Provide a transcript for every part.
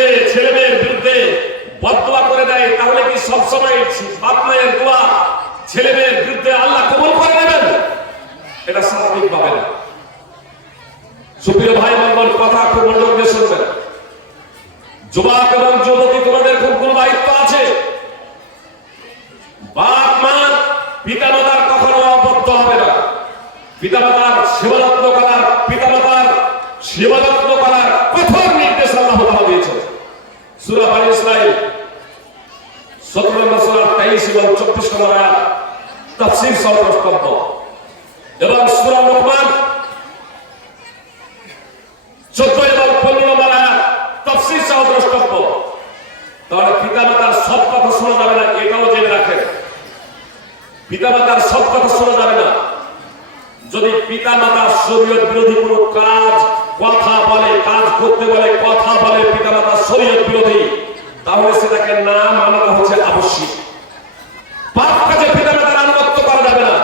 বিরুদ্ধে ছেলে মেয়ের বিরুদ্ধে বদদোয়া করে দেয়, তাহলে কি সবসময় বাপ মায়ের দোয়া ছেলে মেয়ের বিরুদ্ধে আল্লাহ কবুল করে নেবেন? এটা স্বাভাবিক ভাবে না। সুপ্রিয় ভাই বোন, কথা খুব মনোযোগ দিয়ে শুনবেন। যুবক এবং যুবতী, তোমাদের খুব কোনো দায়িত্ব আছে। বাপ মা পিতামাতার কখনো অবদ্ধ হবে না। পিতামাতার সেবাযত্ন করার, পিতামাতার সেবাযত্ন করার কঠোর নির্দেশ আল্লাহ তাআলা দিয়েছেন। সূরা বনী ইসরাঈল 17 নম্বর সূরা 23 এবং 24 নম্বর আয়াত তাফসীর সহ প্রস্তাব, এবং সূরা লুকমান 14 এবং 15 নম্বর আয়াত তাফসীর সহ প্রস্তাব। তাহলে পিতামাতার সব কথা শোনা যাবে না, এটাও জেনে রাখেন। পিতামাতার সব কথা শোনা যাবে না। যদি পিতামাতার শরীয়ত বিরোধী কোনো কাজ, কথা বলে, কাজ করতে বলে, কথা বলে পিতামাতার শরীয়ত বিরোধী, তাহলে সেটাকে না মানাটা হচ্ছে আবশ্যিক। পাপ কাজে পিতামাতার আনুগত্য করা যাবে না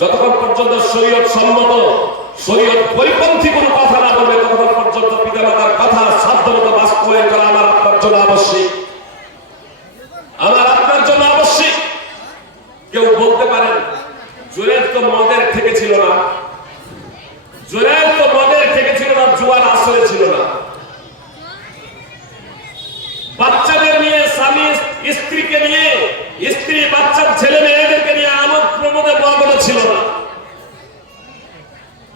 যতক্ষণ পর্যন্ত শরীয়ত সম্মত, শরীয়ত পরিপন্থী কোনো কথা না বলবে, ততক্ষণ পর্যন্ত পিতামাতার কথা সাধ্যমতো বাস্তবায়ন করা আমার আপনার জন্য আবশ্যিক। আমার আপনার জন্য আবশ্যিক। কেউ বলতে পারেন জুরাইয তো মদের থেকে ছিল না, জুরাইয তো মদের থেকে ছিল না, জুয়ার আসরে ছিল না। বাচ্চাদের নিয়ে, স্বামী স্ত্রীকে নিয়ে, স্ত্রী বাচ্চার ছেলে মেয়েদেরকে নিয়ে আমোদ প্রমোদে মগ্ন ছিল না,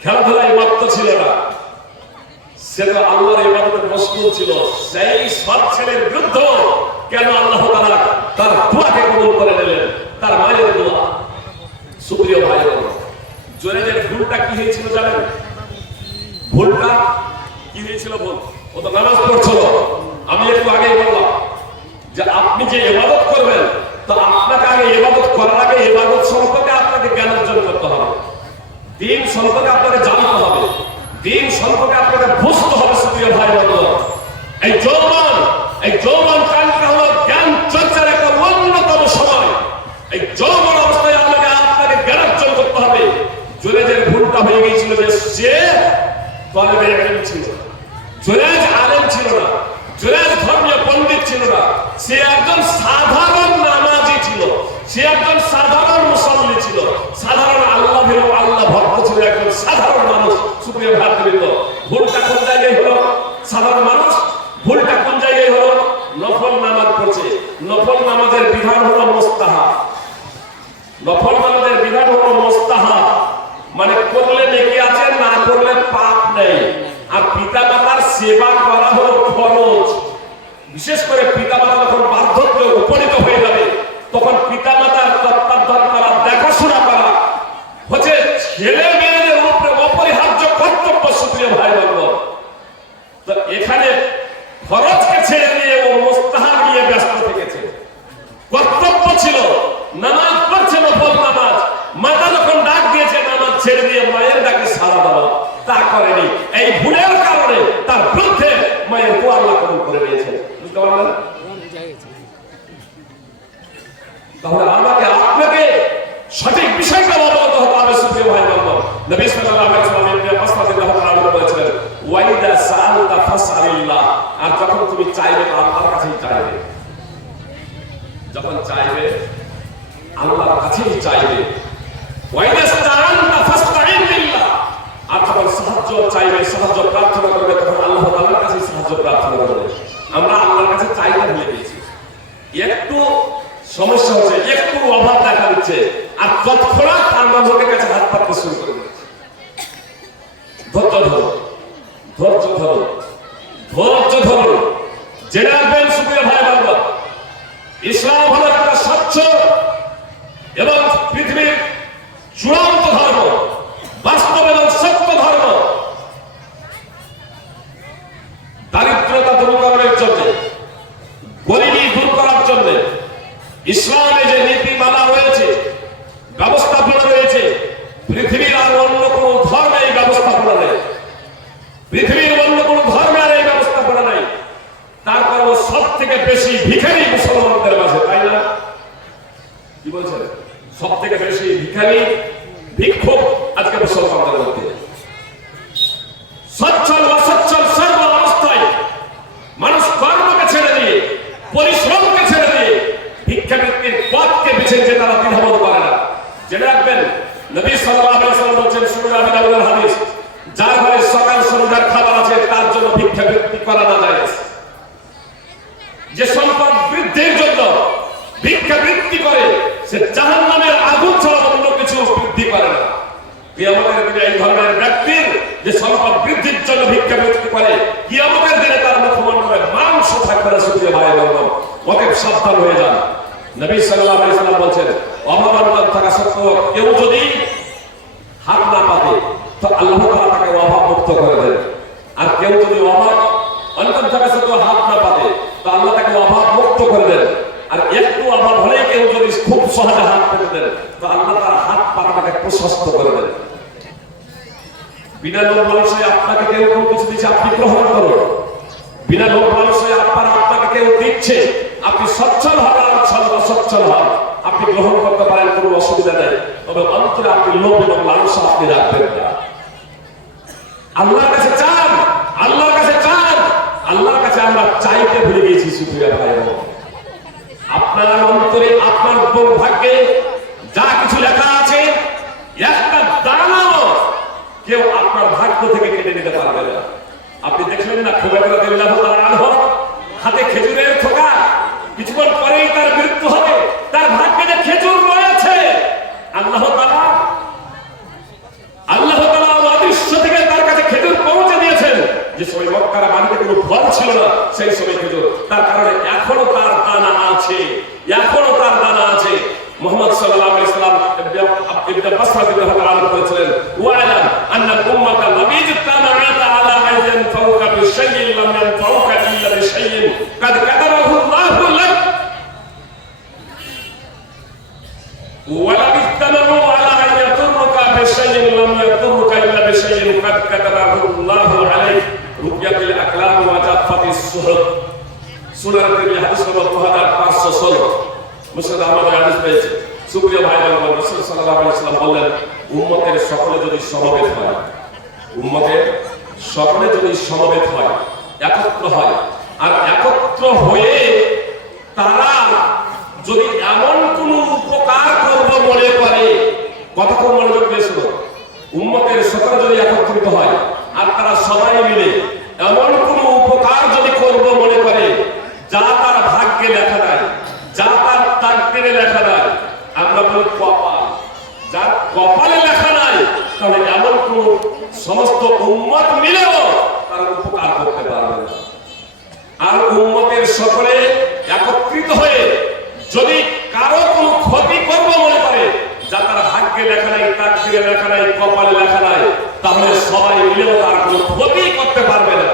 খেলাধুলায় মত্ত ছিল না। সে তো আল্লাহর ইবাদতে মশগুল ছিল। সেই সব ছেলের বিরুদ্ধে কেন আল্লাহ তাআলা তার দোয়াকে কবুল করে নিলেন, তার মায়ের দোয়া? সুপ্রিয় ভাই বোন, জুরাইযের ভুলটা কি হয়েছিল জানেন? ভুলটা কি হয়েছিল? ও তো নামাজ পড়ছিল। আমি একটু আগেই বললাম যে আপনি যে ইবাদত করবেন, তো আপনাকে আগে ইবাদত করার আগে ইবাদত সম্পর্কে আপনাকে জ্ঞান অর্জন করতে হবে, দ্বীন সম্পর্কে আপনাকে জানতে হবে, দ্বীন সম্পর্কে আপনাকে বুঝতে হবে। সুপ্রিয় ভাই বোন, এই যৌবন কালটা হলো জ্ঞান চর্চার একটা অন্যতম সময়। এই যৌবন অবস্থায় আপনাকে জ্ঞান অর্জন করতে হবে। জুরাইযের ভুলটা হয়ে গিয়েছিল যে সে তলেবে ইলম ছিল, জুরাইয আলেম ছিল না, জুরাইয ধর্মীয় পণ্ডিত ছিল না, সে একজন সাধারণ নামাজি ছিল, সে একজন সাধারণ মুসল্লি ছিল, সাধারণ আল্লাহ ভীরু, আল্লাহ ভক্ত ছিল, একজন সাধারণ মানুষ। সুপ্রিয় ভাতৃবৃন্দ, ভুলটা কোন জায়গায় হলো? সাধারণ মানুষ। ভুলটা কোন জায়গায় হলো? নফল নামাজ পড়ছে। নফল নামাজের বিধান হলো মুস্তাহাব। নফল নামাজের বিধান হলো মুস্তাহাব, মানে করলে নেকি আছে, না করলে পাপ নেই। আর পিতামাতার সেবা করা হলো ফরজ। বিশেষ করে পিতামাতা যখন বার্ধক্যে উপনীত হয়ে যাবে, তখন পিতামাতার তত্ত্বাবধান করা, দেখাশোনা করা হচ্ছে ছেলে মেয়েদের উপরে অপরিহার্য কর্তব্য। সুপ্রিয় ভাই বোন, তো এখানে ফরজকে ছেড়ে দিয়ে ও মুস্তাহাব নিয়ে ব্যস্ত থেকেছে। কর্তব্য ছিল নামাজ পড়ছে, নফল নামাজ, মাতা যখন ডাক দিয়েছে নামাজ ছেড়ে দিয়ে মায়ের ডাকে সাড়া দেওয়া, তা করেনি। এই ভুলের কারণে তার বিরুদ্ধে মায়ের দোয়া আল্লাহ কবুল করে নিয়েছেন। বুঝতে পারলেন? তাহলে আমাকে আপনাকে সঠিক বিষয়টা অবগত হতে হবে। সুপ্রিয় ভাই বোন, নবী সাল্লাল্লাহু আলাইহি ওয়াসাল্লাম রাদিয়াল্লাহু তাআলা বলেছিলেন, ওয়াইদা সাআলতা ফাসআলিল্লাহ, আর যখন তুমি চাইবে আল্লাহর কাছেই চাইবে। যখন চাইবে আল্লাহর কাছেই চাইবে। ওয়াইদা সাআলতা ফাসতাইন বিল্লাহ, আর যখন সাহায্য চাইবে, সাহায্য প্রার্থনা করবে, তখন আল্লাহ তাআলার কাছে সাহায্য প্রার্থনা করবে। আমরা আল্লাহর কাছে চাইতে ভুলে গেছি। একটু সমস্যা হচ্ছে, একটু অভাব দেখা দিচ্ছে, আর তৎক্ষণাৎ আমরা লোকের কাছে হাত পাততে শুরু করে দিচ্ছি। ধৈর্য ধরুন, ধৈর্য ধরুন, ধৈর্য ধরুন। জেনে রাখবেন সুপ্রিয় ভাই বোন, ইসলাম হলো একটা স্বচ্ছ এবং পৃথিবীর চূড়ান্ত ধর্ম, বাস্তব এবং সত্য ধর্ম। দারিদ্রতা দূরীকরণের জন্য, গরিবি দূর করার জন্য ইসলামে যে নীতিমালা রয়েছে, ব্যবস্থাপনা রয়েছে, পৃথিবীর আর অন্য কোন ধর্মে এই ব্যবস্থাপনা নেই। পৃথিবীর অন্য কোন ধর্মে আর এই ব্যবস্থাপনা নেই। তারপরও সব থেকে বেশি ভিখারি মুসলমানদের মাঝে, তাই না? কি বলছেন? সব থেকে বেশি ভিখারি, ভিক্ষুক আজকে মুসলমানদের মধ্যে। সচ্ছল অসচ্ছল সর্ব অবস্থায় মানুষ কর্ম করা না যায়। যে সম্পদ বৃদ্ধির জন্য ভিক্ষা বৃদ্ধি করে সে জাহান্নামের আগুন ছাড়া অন্য কিছু বৃদ্ধি করে না। কিয়ামতের দিনে এই ধরনের ব্যক্তির যে সম্পদ বৃদ্ধির জন্য ভিক্ষা বৃদ্ধি করে, কিয়ামতের দিনে তার মুখমণ্ডলে মাংস থাকবে না। সুপ্রিয় ভাই বোন, অতএব সাবধান হয়ে যান। নবী সাল্লাল্লাহু আলাইহি ওয়াসাল্লাম বলেছেন, অভাবান্তর থাকা সত্ত্বেও কেউ যদি হাত না পাতে তো আল্লাহ তাআলা তাকে অভাব মুক্ত করে দেন। আর কেউ যদি অভাব অন্তর থাকা সত্ত্বেও হাত না পাতে তো আল্লাহ তাকে অভাব মুক্ত করে দেন। আর একটু অভাব হলেই কেউ যদি খুব সহজে হাত পেতে দেন তো আল্লাহ তার হাত পাতাটাকে প্রশস্ত করে দেন। বিনা লোভ লালসায় আপনাকে কেউ কোনো কিছু দিচ্ছে, আপনি গ্রহণ করুন। বিনা লোভ লালসায় আপনাকে কেউ দিচ্ছে, আপনি সচ্ছল হন আর অসচ্ছল হন, আপনি গ্রহণ করতে পারেন, কোনো অসুবিধা নেই। তবে অন্তরে আপনি লোভ এবং লালসা আপনি রাখবেন না। আল্লাহর কাছে চান, আল্লাহর কাছে চান। আল্লাহর কাছে আমরা চাইতে ভুলে গেছি। সুপ্রিয় ভাই বোন, আপনার অন্তরে আপনার ভাগ্যে যা কিছু লেখা আছে একটা দানাও কেউ আপনার ভাগ্য থেকে কেটে নিতে পারবে না। আপনি দেখলেন না খুব একটা হাতে খেজুরের থোকা, কিছুক্ষণ পরেই তার মৃত্যু হবে। তার ভাগ্যে যে খেজুর রয়েছে আল্লাহ তাআলা অদৃশ্য থেকে তার কাছে খেজুর পৌঁছে দিয়েছেন। যে সময় মক্কার বাড়িতে কোনো ফল ছিল না সেই সময় খেজুর, তার কারণে এখনো তার দানা আছে, এখনো তার দানা আছে। মুহাম্মদ সাল্লাল্লাহু আলাইহি ওয়াসাল্লাম ইবনে বাসরা রাদিয়াল্লাহু আনহু বলেছিলেন, ওয়া'লাম আন্না উম্মাতা নাবিয়্য তামাআতা আলা আইয়ান ফাওকা বিশাইইন লাম ইয়ানফাউকা ইল্লা বিশাইইন কাদ কাতাবাহু আল্লাহু লাক ওয়া লা ইস্তামাউ আলা আন ইয়াতুরুকা বিশাইইন লাম ইয়াতুরুকা ইল্লা বিশাইইন কাদ কাতাবাহু আল্লাহু আলাইক রুবিয়াতুল আকলাম ওয়া জাফাতিস সুহুব। সুনান তিরমিজি হাদিস নম্বর 2516 মুসনাদ আহমদ হাদিস পেয়েছে। সুপ্রিয় ভাই বোন, রাসূল সাল্লাল্লাহু আলাইহি ওয়াসাল্লাম বললেন, উম্মতের সকলে যদি সমবেত হয়, উম্মতের সকলে যদি সমবেত হয়, একত্র হয়, আর একত্র হয়ে তারা যদি এমন কোন উপকার করব মনে করে, কথা খুব মনোযোগ দিয়ে শুনো, উম্মতের সকলে যদি একত্রিত হয় আর তারা সবাই মিলে এমন কোন উপকার যদি করব মনে করে যা তার ভাগ্যে লেখা নাই, যা তার তাকদীরে লেখা নাই, আমরা বলি কপাল, যার কপালে লেখা নাই, তাহলে এমন কোন সমস্ত উম্মত মিলেও তার উপকার করতে পারবে না। আর উম্মতের সকলে একত্রিত হয়ে যদি কারো কোনো ক্ষতি করব মনে করে যা তার ভাগ্যে লেখা নাই, তাকদীরে লেখা নাই, কপালে লেখা নাই, তাহলে সবাই মিলেও তার কোনো ক্ষতি করতে পারবে না।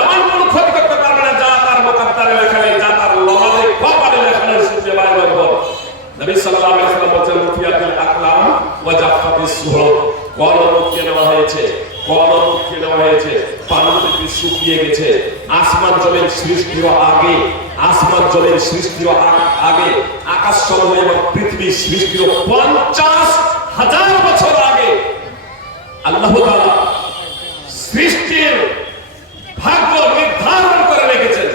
এমন কোন ক্ষতি করতে পারবে না যা তার মুকদ্দারে লেখা নেই, যা তার লড়াই কপালে লেখা নেই। সুপ্রিয় ভাই বোন, নবী সাল্লাল্লাহু আলাইহি ওয়াসাল্লাম বলেছেন, রুফিয়াতুল আকলাম ওয়া জাফাতিস সুহুব। কলম উঠিয়ে নেওয়া হয়েছে, কলম উঠিয়ে নেওয়া হয়েছে, পান্ডুলিপি শুকিয়ে গেছে। আসমান জমির সৃষ্টির আগে, আসমান জমির সৃষ্টির আগে, আকাশ সমূহ এবং পৃথিবী সৃষ্টির 50,000 বছর আগে আল্লাহ তাআলা সৃষ্টির ভাগ্য নির্ধারণ করে রেখেছেন,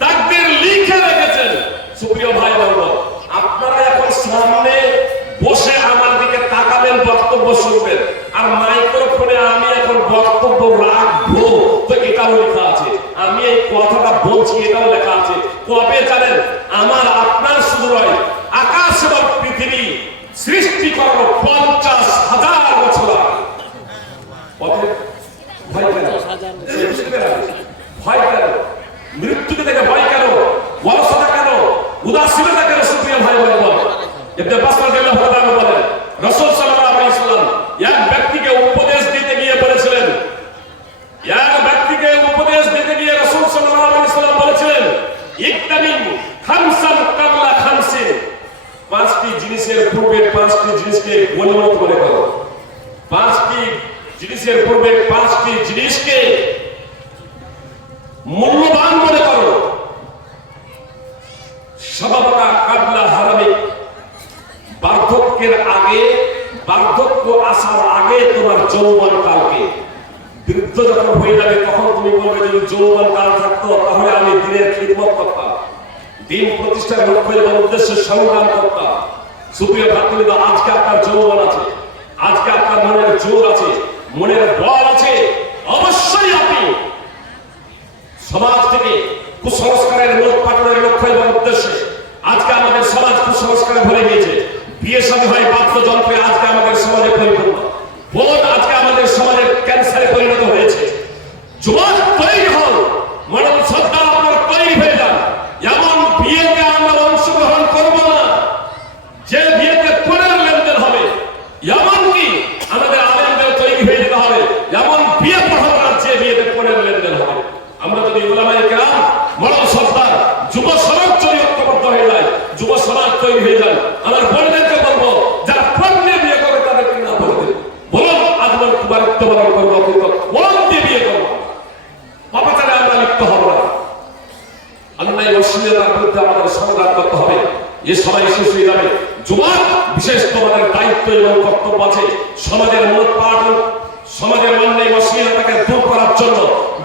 তাকদীর লিখে রেখেছেন। সুপ্রিয় ভাই বোন, আপনারা এখন সামনে বসে আমার দিকে তাকাবেন, বক্তব্য শুনবেন, আর মাইক্রোফোনে আমি এখন বক্তব্য রাখবো, তো এটাও লেখা আছে, আমি এই কথাটা বলছি এটাও লেখা আছে। কবে জানেন? আমার আপনার শুধু নয়, আকাশ এবং পৃথিবী সৃষ্টি করার 50,000 বছর আগে। ভয় কেন? ভয় কেন? মৃত্যুকে দেখে ভয় কেন? অলসতা কেন? উদাসীনতা কেন? সুপ্রিয় ভাই বোন, ইবনে বাসরা রাদিয়াল্লাহু আনহু বলেন, রাসূল সাল্লাল্লাহু আলাইহি ওয়াসাল্লাম এক ব্যক্তিকে উপদেশ দিতে গিয়ে বলেছিলেন, এক ব্যক্তিকে উপদেশ দিতে গিয়ে রাসূল সাল্লাল্লাহু আলাইহি ওয়াসাল্লাম বলেছিলেন, ইকতানিম খামসান কাবলা খামসিন, 5টি জিনিসের পূর্বে 5টি জিনিসকে গনিমত মনে করো। 5টি জিনিসের পূর্বে 5টি জিনিসকে মূল্যবান মনে করো। সবাবতা কাবলা হারামি, বার্ধক্যের আগে, বার্ধক্য আসার আগে তোমার যৌবন কালকে। বৃদ্ধ যখন হয়ে যাবে তখন তুমি বলবে, যদি যৌবন কাল থাকতো তাহলে আমি দিনের খিদমত করতাম, দিন প্রতিষ্ঠার লক্ষ্য এবং উদ্দেশ্যে সংগ্রাম করতাম। সুপ্রিয় ভাতৃবৃন্দ, আজকে আপনার যৌবন আছে, আজকে আপনার মনের জোর আছে, মনের বল আছে, অবশ্যই আপনি সমাজ থেকে কুসংস্কারের মূল পাঠনের লক্ষ্য এবং উদ্দেশ্যে আজকে আমাদের সমাজ কুসংস্কারে ভরে গিয়েছে। বিয়ে শাদী হয় বাদ্যযন্ত্রে আজকে আমাদের সমাজে পরিপূর্ণ। ভোট আজকে আমাদের সমাজে ক্যান্সারে পরিণত হয়েছে। যুবক তৈরি হন, মডেল সত্তা আপনার তৈরি হয়ে যান। এমন বিয়েতে আমরা অংশগ্রহণ করব না যে বিয়েতে পরের লেনদেন হবে। এমনকি আমাদের আলেমদের তৈরি হয়ে যেতে হবে এমন বিয়ে পড়াবো না যে বিয়েতে পরের লেনদেন হবে। আমরা যদি উলামায়ে কেরাম মডেল সত্তার যুব সমাজ যদি ঐক্যবদ্ধ হয়ে যায়, যুব সমাজ তৈরি হয়ে যায়, আমার বোনদেরকে বলবো যারা পণ্যে বিয়ে করে তাদেরকে না বলবে, বলুন আজীবন কুমারিত্ব বরণ করবো, কিন্তু পণ দিয়ে বিয়ে করবো, পাপাচারে আমরা লিপ্ত হব না। অন্যায় অশ্লীলতার বিরুদ্ধে আমাদের সংগ্রাম করতে হবে। এ সবাই শেষ হয়ে যাবে। যুবক বিশেষ তোমাদের দায়িত্ব এবং কর্তব্য আছে। সমাজের মূলোৎপাট, সমাজের অন্যায় অশ্লীলতাকে দূর করার জন্য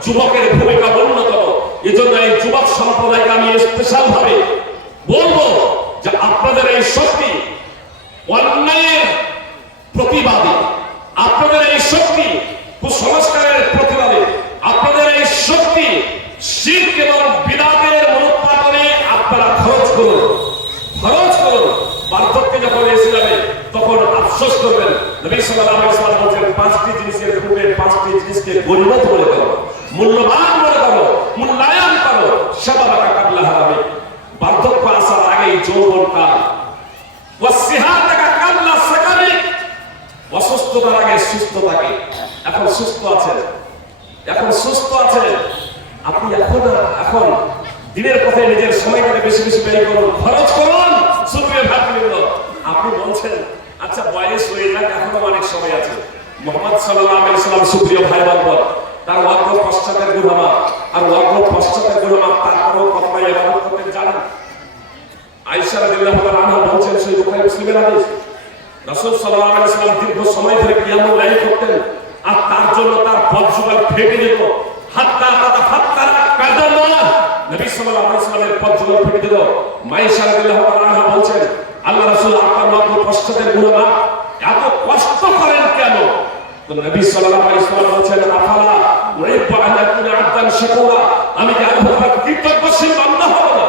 যুবকের ভূমিকা অন্যতম। এজন্য এই যুবক সম্প্রদায়কে আমি স্পেশাল ভাবে বলবো যে আপনাদের এই শক্তি অন্যায়ের প্রতিবাদে, আপনাদের এই শক্তি কুসংস্কারের প্রতিবাদে, আপনাদের এই শক্তি শিরক এবং বিদআতের মূলোৎপাটনে আপনারা খরচ করুন, খরচ করুন। বার্ধক্যে যখন এসে যাবে তখন আফসোস করবেন। নবী সাল্লাল্লাহু আলাইহি ওয়াসাল্লাম বলেন, পাঁচটি জিনিসের পূর্বে পাঁচটি জিনিসকে গনিমত মনে করো, মূল্যবান মনে করো, মূল্যায়ন করো। শাবাবাকা কাবলা হারামি, বার্ধক্য আসার আগেই যৌবনকাল। ওয়াসিহাতাকা কাবলা সাকামিক, অসুস্থতার আগে সুস্থতাকে। এখন সুস্থ আছেন, এখন সুস্থ আছেন আপনি, এখন দিনের পথে নিজের সময়টাকে বেশি বেশি ব্যয় করুন, খরচ করুন। সুপ্রিয় ভাতৃবৃন্দ, আপনি বলছেন আচ্ছা বয়স হয়ে যাক, এখনো অনেক সময় আছে। মুহাম্মদ সাল্লাল্লাহু আলাইহি ওয়াসাল্লাম সুপ্রিয় ভাই বোন, তার অগ্র পশ্চাতের গুনামা আর অগ্র পশ্চাতের গুনামা, তারপরেও কতটা ইবাদত করতেন জানেন? আয়েশা রাদিয়াল্লাহু তাআলা আনহা বলছেন, সেই বুখারী মুসলিমের হাদিস, রাসূল সাল্লাল্লাহু আলাইহি ওয়াসাল্লাম দীর্ঘ সময় ধরে কিয়ামুল লাইল করতেন, আর তার জন্য তার পদযুগল ফেটে যেত। হাত্তা তাতাফাত্তারা কাদামা, নবী সাল্লাল্লাহু আলাইহি ওয়াসাল্লামের পদযুগল ফেটে যেত। আয়েশা রাদিয়াল্লাহু তাআলা আনহা বলছেন, আল্লাহ রাসূল আপনার অগ্র পশ্চাতের গুনামা এত কষ্ট করেন কেন? তো নবী সাল্লাল্লাহু আলাইহি ওয়াসাল্লাম বলেন, আফালা উহিব্বু আন আকুনা আবদান শাকুরা, আমি কি আল্লাহ তাআলার কৃতজ্ঞশীল বান্দা হব না?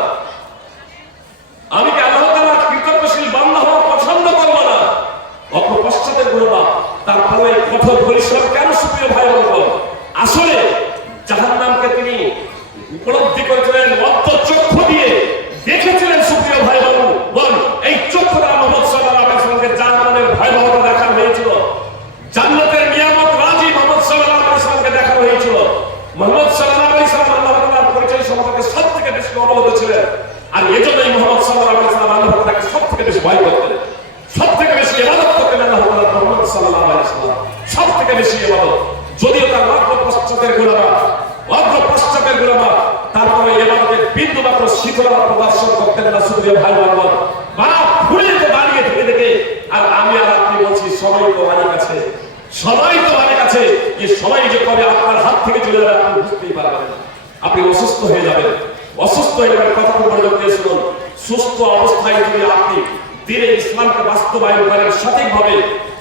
আমি কি আল্লাহ তাআলার কৃতজ্ঞশীল বান্দা হওয়া পছন্দ করব না? অপপশ্চাতের গুনাহ, তারপরে কঠোর পরিশ্রম কেন? সুপ্রিয় ভাই বোন, আসলে জাহান্নামকে তিনি উপলব্ধি করেছিলেন, অন্তঃচক্ষু দিয়ে দেখেছিলেন। সুপ্রিয় ভাই বোন, এই চক্ষুটা মুহাম্মদ সাল্লাল্লাহু আলাইহি ওয়াসাল্লামকে জাহান্নামের ভয়াবহতা দেখানো হয়েছিল, জান্নাতের নিয়ামত রাজি মুহাম্মদ সাল্লাল্লাহু আলাইহি ওয়াসাল্লামকে দেখানো হয়েছিল। মুহাম্মদ সাল্লাল্লাহু আলাইহি ওয়াসাল্লাম আল্লাহ তাআলার পরিচয় সম্পর্কে সবথেকে বেশি অবগত ছিলেন, আর এজন্যই মুহাম্মদ সাল্লাল্লাহু আলাইহি ওয়াসাল্লাম আল্লাহ তাআলাকে সবথেকে বেশি ভয় করতেন, সবথেকে বেশি ইবাদত করতেন। আল্লাহ তাআলা মুহাম্মদ সাল্লাল্লাহু আলাইহি ওয়াসাল্লাম সবথেকে বেশি ইবাদত, যদিও তার অগ্র পশ্চাতের গুনাহ, অগ্র পশ্চাতের গুনাহ, তারপরে ইবাদতের বিন্দু মাত্র শিথিলতা প্রদর্শন করতেন না। সুপ্রিয় ভাই বোন, বাপ ভুলে যেতে দাঁড়িয়ে থেকে দেখে। আর আমি আর আপনি বলছি সময় তো অনেক আছে, সময় তো অনেক আছে। এই সময় যে কবে আপনার হাত থেকে চলে যাবে আপনি বুঝতেই পারবেন না। আপনি অসুস্থ হয়ে যাবেন, অসুস্থ হয়ে যাবেন। কথা মনোযোগ দিয়ে শুনুন, সুস্থ অবস্থায় যদি আপনি দিনে ইসলামকে বাস্তবায়ন করেন সঠিকভাবে,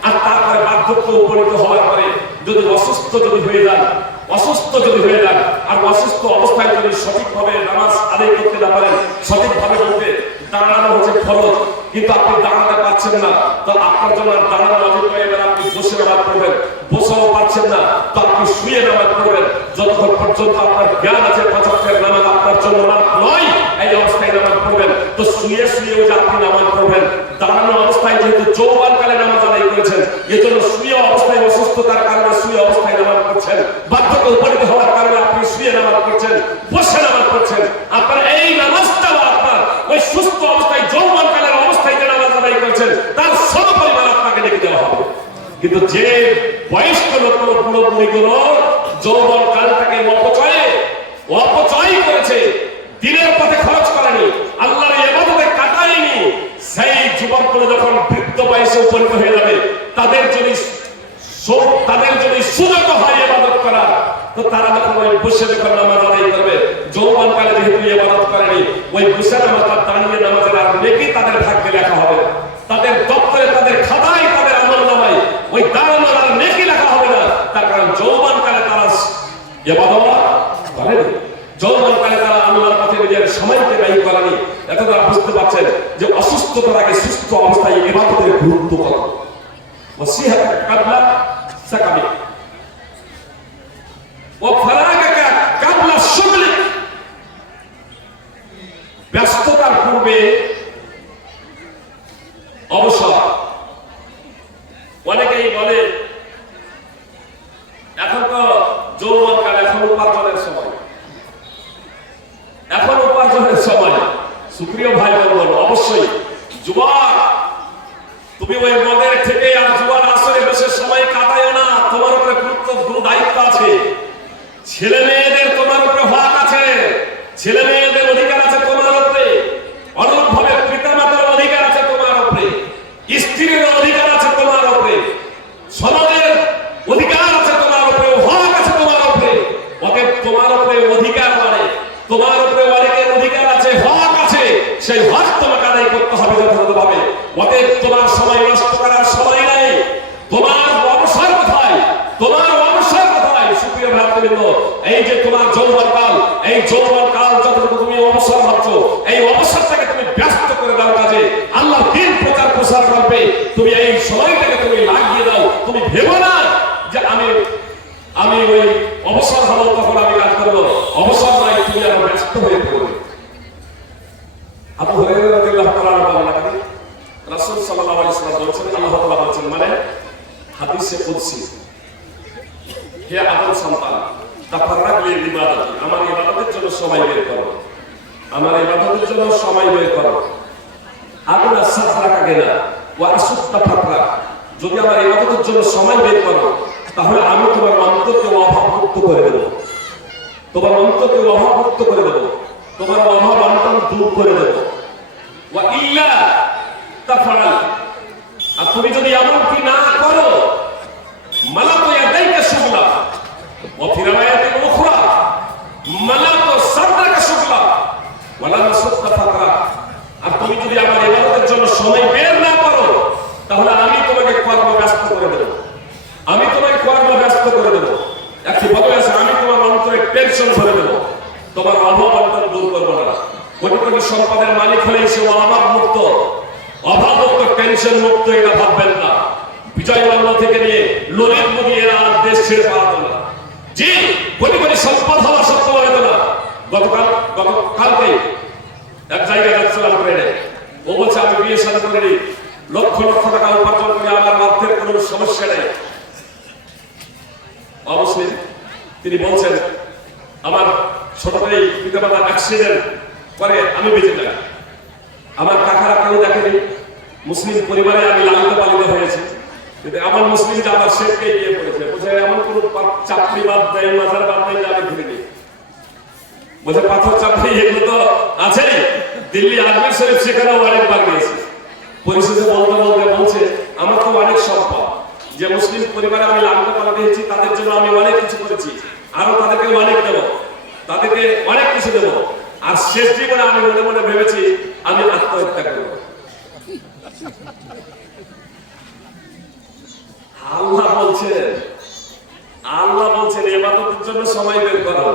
আর তারপরে বার্ধক্য উপনীত হওয়ার পরে যদি অসুস্থ যদি হয়ে যান, আর অসুস্থ অবস্থায় যদি সঠিকভাবে নামাজ আদায় করতে না পারেন, সঠিকভাবে বলতে দাঁড়ানো হচ্ছে ফরজ, কিন্তু আপনি দাঁড়াতে পারছেন না, তো আপনার জন্য দাঁড়ানো অযোগ্য হয়ে গেলে আপনি বসে নামাজ পড়বেন, বসেও পারছেন না তো আপনি শুয়ে নামাজ পড়বেন। যতক্ষণ পর্যন্ত আপনার জ্ঞান আছে পাঁচ ওয়াক্তের নামাজ আপনার জন্য নয়, এই অবস্থায় নামাজ পড়বেন। তো শুয়ে শুয়েও যে আপনি নামাজ পড়বেন, দাঁড়ানো অবস্থায় যেহেতু যৌবনকালে নামাজ আদায় করেছেন, এজন্য শুয়ে অবস্থায় অসুস্থতার কারণে শুয়ে অবস্থায় নামাজ পড়ছেন, বার্ধক্য উপনীত হওয়ার কারণে আপনি শুয়ে নামাজ পড়ছেন, বসে নামাজ পড়ছেন। আপনার এই নামাজটাও আপনার ওই সুস্থ অবস্থায় যৌবনকালের অবস্থায় যে নামাজ আদায় করেছেন তার সমপরিমাণ আপনাকে লিখে দেওয়া হবে। কিন্তু যে বয়স্ক লোকগুলো, বুড়ো বুড়িগুলো যৌবনকালটাকে অপচয় করেছে, দিনের পথে খরচ করেনি, আল্লাহর ইবাদতে কাটায়নি, সেই যুবকগুলো যখন বৃদ্ধ বয়সে উপনীত হয়ে যাবে, তাদের যদি সুযোগ হয় ইবাদত করার, তো তারা যখন ওই বসে যখন নামাজ আদায় করবে, যৌবনকালে যেহেতু ইবাদত করেনি, ওই বসে নামাজ আর দাঁড়িয়ে নামাজের আর নেকি তাদের ভাগ্যে লেখা হবে না, তাদের দপ্তরে, তাদের খাতায়, তাদের আমলনামায় ওই দাঁড়ানোর আর নেকি লেখা হবে না। তার কারণ যৌবনকালে তারা ইবাদত করেনি। যৌবনকালে তারা আল্লাহর পথে নিজের সময়কে ব্যয় করেনি। এখন তারা বুঝতে পারছেন যে অসুস্থতার আগে সুস্থ অবস্থায় ইবাদতের গুরুত্ব কত। ওয়াসিহাত কাবলা সাকামি ও ফারাগাকা কাবলা শুগলি, ব্যস্ততার পূর্বে অবসর। অনেকেই বলে এখন তো যৌবনকাল, এখন উপার্জনের সময়, এখন উপার্জনের সময়। সুপ্রিয় ভাই বোন, অবশ্যই যুবক, তুমি ওই মদের থেকে আর জুয়ার আসরে বসে সময় কাটায়ো না। তোমার উপরে গুরুত্বপূর্ণ দায়িত্ব আছে। ছেলে মেয়েদের তোমার উপরে হক আছে, ছেলে মেয়েদের অধিকার আছে তোমার উপরে, অনুরূপভাবে পিতা মাতার অধিকার আছে তোমার উপরে, স্ত্রীর অধিকার আছে তোমার উপরে, সমাজের অধিকার আছে তোমার উপরে, হক আছে তোমার উপরে। অতএব তোমার উপরে অধিকার মানে তোমার উপরে অনেকের অধিকার আছে, হক আছে, সেই হক তোমাকে আদায় করতে হবে যথাযথভাবে। অতএব তোমার সময় নষ্ট করার সময় নাই। তোমার অবসর কোথায়? তোমার অবসর কোথায়? সুপ্রিয় ভ্রাতৃবৃন্দ, এই যে তোমার যৌবনকাল, এই যৌবনকাল যতটুকু তুমি অবসর ভাবছো, এই অবসরটাকে তুমি ব্যস্ত করে দাও কাজে। আল্লাহর দ্বীন প্রচার প্রসার করবে। তুমি এই সময়টাকে তুমি লাগিয়ে দাও। তুমি ভেবো না যে আমি ওই অবসর হবো তখন আমি কাজ করবো। অবসর নাই, তুমি আরো ব্যস্ত হয়ে পড়বে। আবু হুরায়রা রাদিয়াল্লাহু তাআলা বর্ণনা করেন, রাসূল সাল্লাল্লাহু আলাইহি ওয়াসাল্লাম বলেছেন, আল্লাহ তাআলা বলেছেন, মানে হাদিসে কুদসি, হে আদম সন্তান, তাফাররাগ লিল ইবাদাতি, আমার ইবাদতের জন্য সময় বের করো, আমার ইবাদতের জন্য সময় বের করো। আগুনা সাফরাকা গেনা ওয়া আসুত্তা ফাকরা, যদি আমার ইবাদতের জন্য সময় বের করো তাহলে আমি তোমার অন্তরকে অভাবমুক্ত করে দেব, তোমার অন্তরকে অভাবমুক্ত করে দেব, তোমার অভাব অনটন দূর করে দেব। ওয়া ইল্লা তাফআল, আর তুমি যদি এমনটি না করো, মালাকু ইয়াদাইকা শুগলা ওয়া ফি রাওয়ায়াতিন উখরা মালাকু সাদরাকা শুগলা ওয়া লা নাসুত্তা ফাকরা, আর তুমি যদি আমার ইবাদতের জন্য সময় বের না করো তাহলে আমি তোমাকে কর্মব্যস্ত করে দেব, আমি তোমাকে কর্মব্যস্ত করে দেব। একটি বলে আছে, আমি তোমার অন্তরে টেনশন ভরে দেব, তোমার অভাব অনটন দূর করবো না। কোটি কোটি সম্পদের মালিক হলেই সে অভাব মুক্ত, অভাব মুক্ত, টেনশন মুক্ত, এটা ভাববেন না। বিজয় মাল্য থেকে নিয়ে ললিত মোদী এরা দেশ ছেড়ে পাওয়া না। জি, কোটি কোটি সম্পদ হওয়া সত্ত্বেও হয়তো না। গতকালকে এক জায়গায় যাচ্ছিলাম ট্রেনে, ও বলছে আমি বিয়ে শাদী করে লক্ষ লক্ষ টাকা উপার্জন করে আমার অর্থের কোনো সমস্যা নেই। অবশ্যই তিনি বলছেন, আমার ছোটবেলায় পিতামাতার অ্যাক্সিডেন্ট করে আমি বেঁচে যাই, আমার কাকারা কেউ দেখেনি, মুসলিম পরিবারে আমি লালিত পালিত হয়েছি, কিন্তু আমার মুসলিম যে আমার শেখকে গিয়ে পড়েছে, বলছে এমন কোন চাকরি বাদ দেয়, মাজার বাদ দেয় যে আমি ঘুরিনি। বলছে পাথর চাকরি এগুলো তো আছেই, দিল্লি আজমির শরীফ সেখানেও অনেকবার গিয়েছি। পরিশেষে বলতে বলতে বলছে আমার তো অনেক সম্পদ, যে মুসলিম পরিবারে আমি লালিত পালিত হয়েছি তাদের জন্য আমি অনেক কিছু করেছি, আরো তাদেরকে অনেক দেব, তাদেরকে অনেক কিছু দেব। আর শেষ জীবনে আমি মনে মনে ভেবেছি আমি আত্মহত্যা করব। আল্লাহ বলছেন ইবাদতের জন্য সময় বের করো,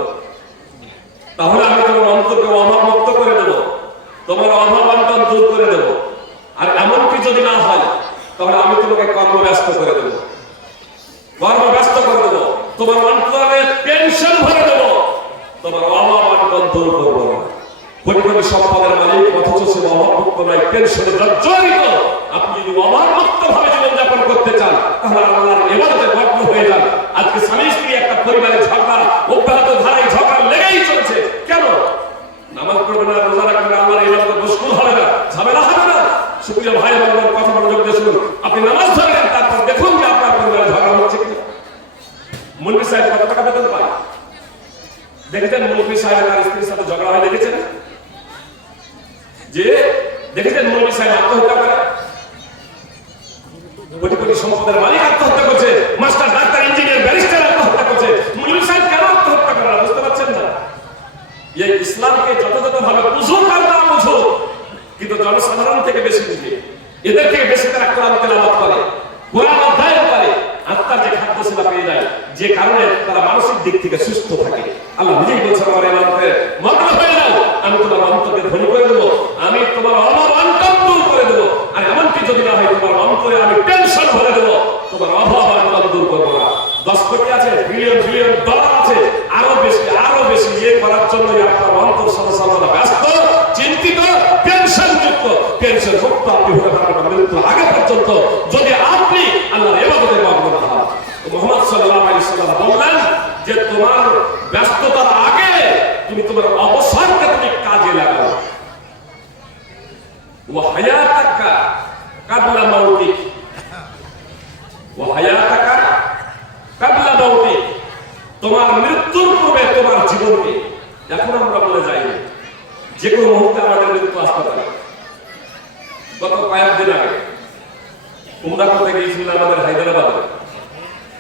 তাহলে আমি তোমার অন্তরকে অভাব মুক্ত করে দেব, তোমার অভাব অনটন দূর করে দেব। আর এমনকি যদি না হয় তাহলে আমি তোমাকে কর্মব্যস্ত করে দেব, কর্মব্যস্ত করে দেব, তোমার অন্তরে টেনশন ভরে দেব, তোমার অভাব অনটন দূর করবো না। কোটি কোটি সম্পদের মালিক অথচ সে অভাবমুক্ত নয়, টেনশনে জর্জরিত। আপনি যদি অভাবমুক্ত ভাবে জীবনযাপন করতে চান তাহলে আল্লাহর ইবাদতে মগ্ন হয়ে যান। আজকে স্বামী স্ত্রী একটা পরিবারের ঝগড়া অব্যাহত ধারায় ঝগড়া লেগেই চলেছে। কেন? নামাজ পড়বে না, রোজা রাখবে না, আল্লাহর ইবাদতে মশগুল হবে না, ঝামেলা হবে না। সুপ্রিয় ভাই বোনেরা, কথা মনোযোগ দিয়ে শুনুন। আপনি নামাজ ধরেন, তারপর দেখুন যে আপনার পরিবারে ঝগড়া হচ্ছে কিনা। মুন্নি সাহেব কত টাকা বেতন পায় দেখেছেন? মুন্নি সাহেব আর স্ত্রীর সাথে ঝগড়া হয় দেখেছেন? যে দেখেছেন মুন্নি সাহেব আত্মহত্যা করে? কোটি কোটি সম্পদের মালিক আত্মহত্যা করছে, মাস্টার, ডাক্তার, ইঞ্জিনিয়ার, ব্যারিস্টার আত্মহত্যা করছে। মুন্নি সাহেব কেন আত্মহত্যা করে? বুঝতে পারছেন না? এই ইসলামকে যথাযথভাবে বুঝুক আর না বুঝুক, কিন্তু জনসাধারণ থেকে বেশি বুঝে, এদের থেকে বেশি তারা কোরআন তেলাওয়াত করে, কোরআন অধ্যয়ন করে, আত্মার যে খাদ্য সেবা পেয়ে যায়, যে কারণে তারা মানসিক দিক থেকে সুস্থ থাকে। আল্লাহ নিজেই বলছেন আমার ইবাদতে মগ্ন হয়ে যাও, আমি তোমার অন্তরকে ধনী করে দেবো, আমি তোমার অভাব অনটন দূর করে দেবো, আর এমনকি যদি না হয় তোমার অন্তরে আমি টেনশন ভরে দেবো, তোমার অভাব অনটন দূর করবো না। 10 কোটি আছে, বিলিয়ন বিলিয়ন ডলার আছে, আরো বেশি ইয়ে করার জন্য আপনার অন্তর সর্বদা ব্যস্ত, চিন্তিত, টেনশন যুক্ত, টেনশন মুক্ত আপনি হতে পারবেন মৃত্যুর আগে পর্যন্ত, যদি আপনি আল্লাহর ইবাদতে মগ্ন না হন। মুহাম্মদ সাল্লাল্লাহু আলাইহি ওয়াসাল্লাম বললেন যে তোমার ব্যস্ততার আগে তুমি তোমার অবসরকে তুমি কাজে লাগাও। ওয়া হায়াতাকা ক্বাবলা মাউতিক, ওয়া হায়াতাকা ক্বাবলা মাউতিক, তোমার মৃত্যুর পূর্বে তোমার জীবনকে। এখন আমরা বলে যাই যে কোনো মুহূর্তে আমাদের মৃত্যু আসতে পারে। গত কয়েকদিন আগে উমরা করতে গিয়েছিলাম আমাদের হায়দ্রাবাদে,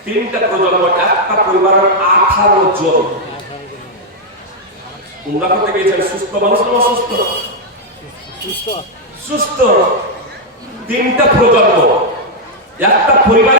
3টা প্রজন্ম, একটা পরিবারের 18 জন উমরা করতে গিয়েছেন। সুস্থ মানুষ না অসুস্থ? সুস্থ। 3টা প্রজন্ম, একটা পরিবার।